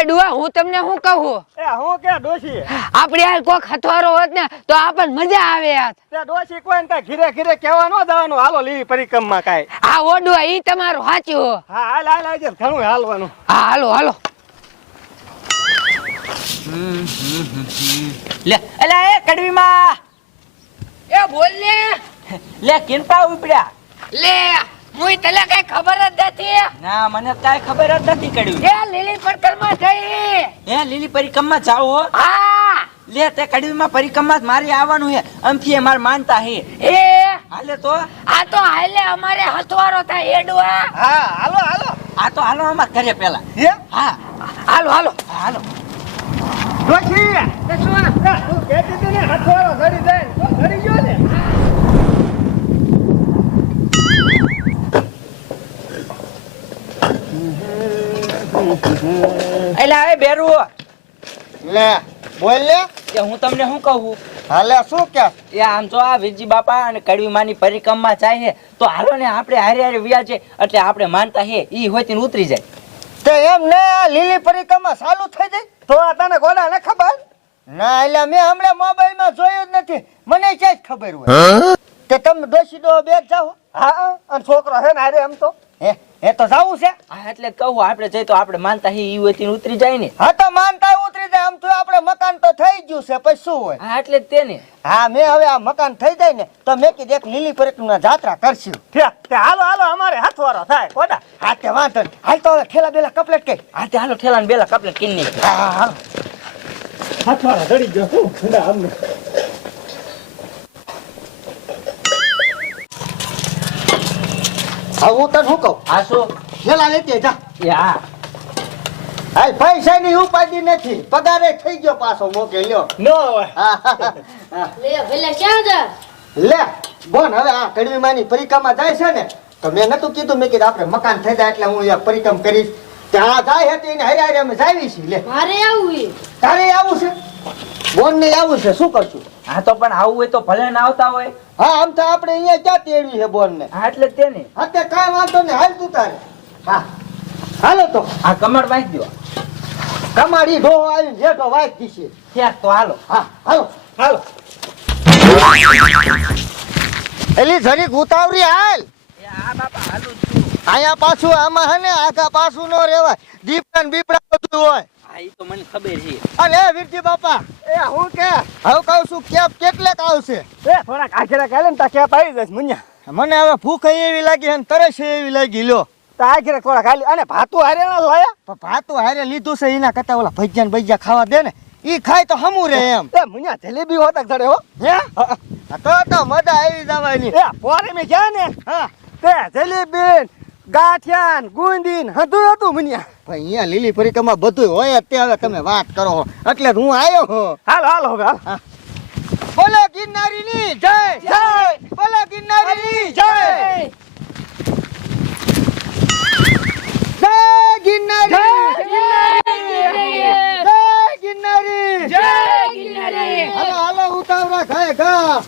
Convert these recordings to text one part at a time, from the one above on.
એ ડુઆ હું તમને શું કહું એ હું કે ડોશી આપડે યાર કોક હથવારો હોત ને તો આપણને મજા આવે યાર તે ડોશી કોઈ ને ઘીરે ઘીરે કહેવા ન જવાનું હાલો લીલી પરિક્રમા કાય આ ઓડુઆ ઈ તમારું સાચું હા હાલ હાલ આજે ઘણું હાલવાનું હા હાલો હાલો લે અલા એ કડવીમાં એ બોલ ને લે કિનપા ઉપડ્યા લે મુઈ તને કઈ ખબર જ નથી ના મને કાઈ ખબર જ નથી કડવી એ લીલી પરિક્રમા થઈ હે લીલી પરિક્રમા જાવ હો હા લે તે કડવીમાં પરિક્રમા મારી આવવાનું હે અમથી એ માર માનતા હે એ હાલે તો આ તો હાલે અમારે હથવારો થાય એ ડુઆ હા હાલો હાલો આ તો હાલો અમાર ઘરે પેલા હે હા હાલો હાલો હાલો ડોશી તે શું તું કહેતી હતી ને હથવારો ધરી જાય તો ધરી ગયો ને એલા એ બેરુ લે બોલ લે કે હું તમને શું કહું હાલે શું કે એ આમ તો આ વિરજી બાપા અને કડવી માની પરિક્રમા જાય છે તો હાલો ને આપણે હારે હારે વ્યા છે એટલે આપણે માનતા હે ઈ હોય તેને ઉતરી જાય તે એમ ને લીલી પરિક્રમા ચાલુ થઈ જાય તો તને ગોડા ને ખબર ના એટલે મેં હમણાં મોબાઈલ માં જોયું જ નથી મને ક્યાં જ ખબર હોય કે તમે ડોશી ડો બેગ જાઓ હા અને છોકરો હે ને અરે એમ તો હે તો જાવું છે હા એટલે કહું આપણે જઈ તો આપણે માનતા હે ઈ હોય તેને ઉતરી જાય ને હા તો માનતા ઉતરી જાય આમ તો આપણે મકાન તો થઈ ગયું છે પછી શું હોય હા એટલે જ તેને હા મેં હવે આ મકાન થઈ જાય ને તો મેં કીધું એક લીલી પરિક્રમા જાત્રા કરશું તે હાલો હાલો અમારે હાથવારો થાય કોડા હા તે વાંધો નહીં હાલ તો હવે ઠેલા બેલા કપલેટ કે હા તે હાલો ઠેલા ને બેલા કપલે કિન નહીં હા હાલો હાથવારો ધડી ગયો શું ઠંડા અમને હા હું તને શું કહું હા શું ઠેલા લેતી જા એ હા હાલ પૈસાની ઉપાધિ નથી પગારે થઈ ગયો પાછો મોકે લ્યો નો લે ભલે ક્યાં જા લે બોન હવે આ કડવીમાની પરિક્રમા જાય છે ને તો મેં નતું કીધું મેં કીધું આપણે મકાન થઈ જાય એટલે હું અહીંયા પરિક્રમ કરીશ ત્યાં જાય હતી ને હરે હરે અમે જાવી છીએ લે મારે આવું તારે આવું છે બોન ને આવું છે શું કરશું હા તો પણ આવું હોય તો ભલે ના આવતા હોય હા આમ તો આપણે અહીંયા ક્યાં તેડવી છે બોન ને હા એટલે જ તેને અત્યારે કાંઈ વાંધો નહીં હાલ તું તારે હા હાલો તો આ કમર વાંચી દો કમાડી ઢોહો આવીને જેઠો વાંચ દીશે ત્યાં તો હાલો હા હાલો હાલો એલી જરીક ઉતાવળી હાલ એ હા બાપા હાલું જ છું અહીંયા પાછું આમાં હે ને આખા પાછું નો રેવાય દીપડા ને બીપડા બધું હોય હા ઈ તો મને ખબર છે અલે વીરજી બાપા એ હું કે હવે કહું છું કેપ કેટલેક આવશે એ થોડાક આખેરા કાલે ને તા કેપ આવી જશે મુન્યા મને હવે ભૂખ એવી લાગી અને તરસ એવી લાગી લ્યો તો આખેરા થોડા ખાલી અને ભાતું હારે ના લાયા પણ ભાતું હારે લીધું છે એના કરતા ઓલા ભજીયા ને ભજીયા ખાવા દે ને ઈ ખાય તો હમું રે એમ એ મુન્યા જલેબી હોતા જડે હો હે તો મજા આવી જવાની એ પોરે મે ગયા ને હા તે જલેબી ગાંઠિયા ગુંદી હતું હતું મુન્યા ભાઈ અહીંયા લીલી પરિક્રમા બધું હોય તે હવે તમે વાત કરો એટલે હું આવ્યો હું હાલ હાલ હવે હાલ બોલો ગિરનારીની જય જય બોલો ગિરનારીની જય જય ગિરનારી જય ગિરનારી જય ગિરનારી હાલો હાલો ઉતાવળા ખાય ખા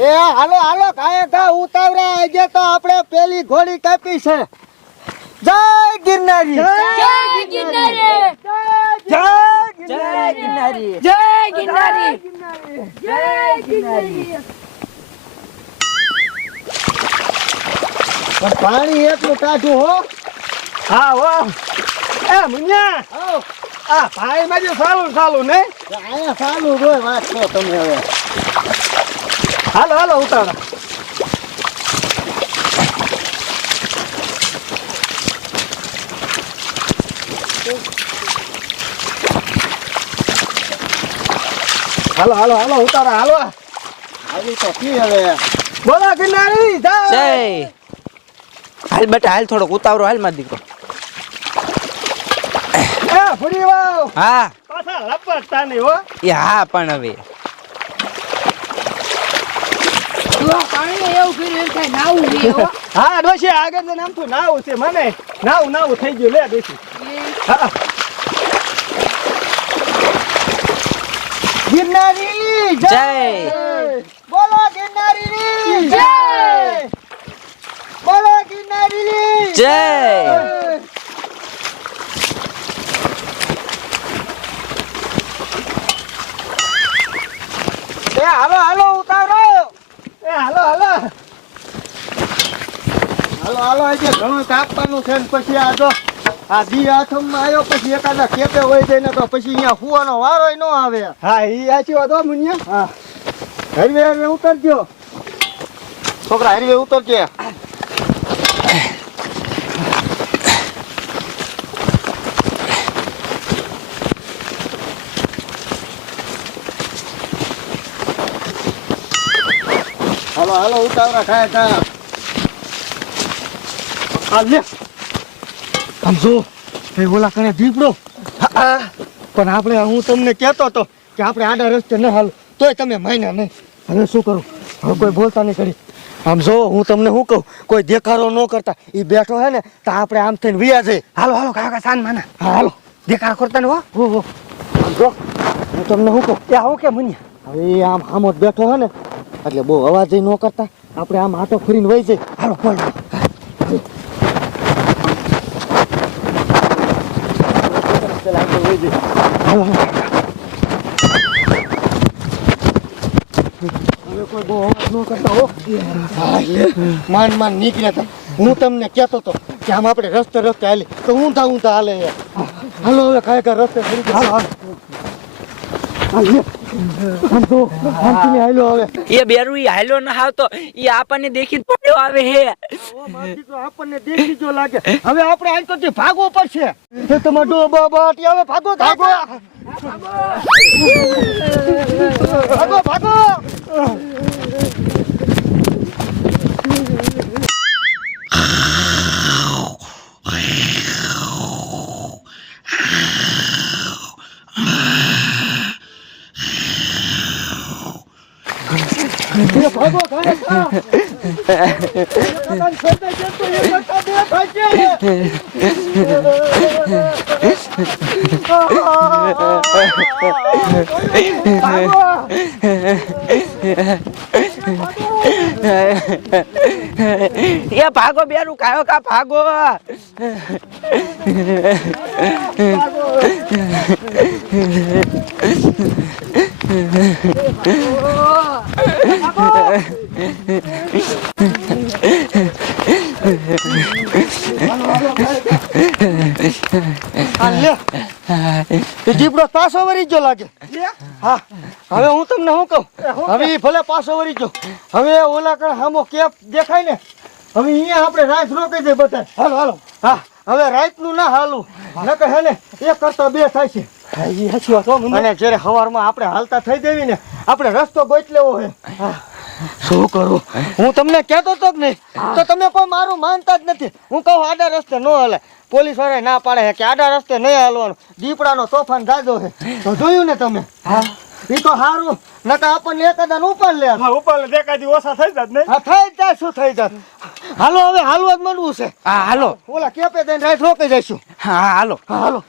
એ હાલો હાલો ખાય ખા ઉતાવળા આજે તો આપણે પેલી ઘોડી કાપી છે જય ગિરનારી જય ગિરનારી જય જય ગિરનારી જય ગિરનારી જય ગિરનારી પણ પાણી એટલું કાઢું હો હા હો એ મુન્યા આ ભાઈ માં સાલું સાલું ને અહીંયા સાલું રોય વાત છો તમે હવે હાલો હાલો ઉતારો હાલો હાલો હાલો ઉતારો હાલો આવી તો કી હવે બોલો ગિરનારી જય જય હાલ બેટા હાલ થોડોક ઉતાવળો હાલ માર દીકરો એ ફરી વાવ હા પાછા લપટતા નહીં હો એ હા પણ હવે પાણી એવું કર્યું એમ થાય નાવું છે હો હા ડોશી આગળ જઈને આમ તો નાવું છે મને નાવું થઈ ગયું લે ડોશી હા ગિરનારી જય બોલો ગિરનારી જય બોલો ગિરનારી જય આજે ઘણું કાપવાનું છે ને પછી આ જો આ દી આથમમાં આવ્યો પછી એકાદા કેપે હોય જાય ને તો પછી અહીંયા ફુવાનો વારોય ન આવે. હા ઈ સાચી વાત હો મુનિયા. હા હાઈવે ઉતરજો છોકરા, હાઈવે ઉતરજે. હાલો હાલો ઉતાવળા થાય તા. હાલ લે આમ જો એ ઓલા કણે દીપડો. પણ આપણે હું તમને કહેતો હતો કે આપણે આડા રસ્તે ન હાલ તોય તમે માન્યા નહીં. હવે શું કરું? હવે કોઈ બોલતા નહીં કરી. આમ જો હું તમને શું કહું, કોઈ દેખાડો ન કરતા. એ બેઠો હે ને તો આપણે આમ થઈને વિયા જઈએ. હાલો હાલો કાકા સાન માના. હા હાલો દેખાડો કરતા ને હો. આમ જો હું તમને શું કહું એ આવું કે મુનિયા હવે આમ આમો જ બેઠો હે ને એટલે બહુ અવાજ ન કરતા આપણે આમ આટો ફરીને વહી જઈએ. હાલો પણ હવે કોઈ બહુ અવાજ ન કરતા હો. માન માન નીકળ્યા હતા. હું તમને કહેતો હતો કે આમ આપણે રસ્તે રસ્તે હાલી તો ઊંધા ઊંધા હાલે. હાલો હવે કાંઈ કાંઈ રસ્તે ફરી ગયા. હાલો હાલો એ બેરું ઈ હાલો ના આવતો ઈ આપણને દેખી પડ્યો આવે હે. આપણને દેખી જો લાગે. હવે આપણે આજ તો ભાગવો પડશે. તમારો ડોબા બાટી હવે ભાગો ભાગો ભાગો ભાગો. ભાગો એ ભાગો બેરું કાયો કા ભાગો. દીપડો પાછો વળી ગયો લાગે. હા હવે હું તમને શું કહું, હવે ભલે પાછો વળી ગયો. હવે ઓલા કણ હામો કેપ દેખાય ને હવે અહીંયા આપણે રાત રોકાઈ જાય બધા. હાલો હાલો. હા હવે રાત નું ના હાલું નકર હે ને એક કરતા બે થાય છે. અને જયારે સવારમાં આપણે હાલતા થઈ દેવી ને આપણે રસ્તો ગોત લેવો હે. શું કરું? હું તમને કહેતો તો કે નહીં તો તમે કોઈ મારું માનતા જ નથી. હું કહું આડા રસ્તે ન હાલે. પોલીસ વાળા ના પાડે છે કે આડા રસ્તે નહીં હાલવાનું. દીપડાનો તોફાન જાજો છે તો જોયું ને તમે. હા એ તો સારું નકર આપણને એકાદા ઉપાડ લે. ઉપાડ લે એકાદી ઓછા થઈ જાત ને. હા થઈ જાય શું થઈ જાત. હાલો હવે હાલવા જ માંડવું છે. હા હાલો ઓલા કેપે જઈને રાત રોકાઈ જઈશું. હા હાલો હાલો.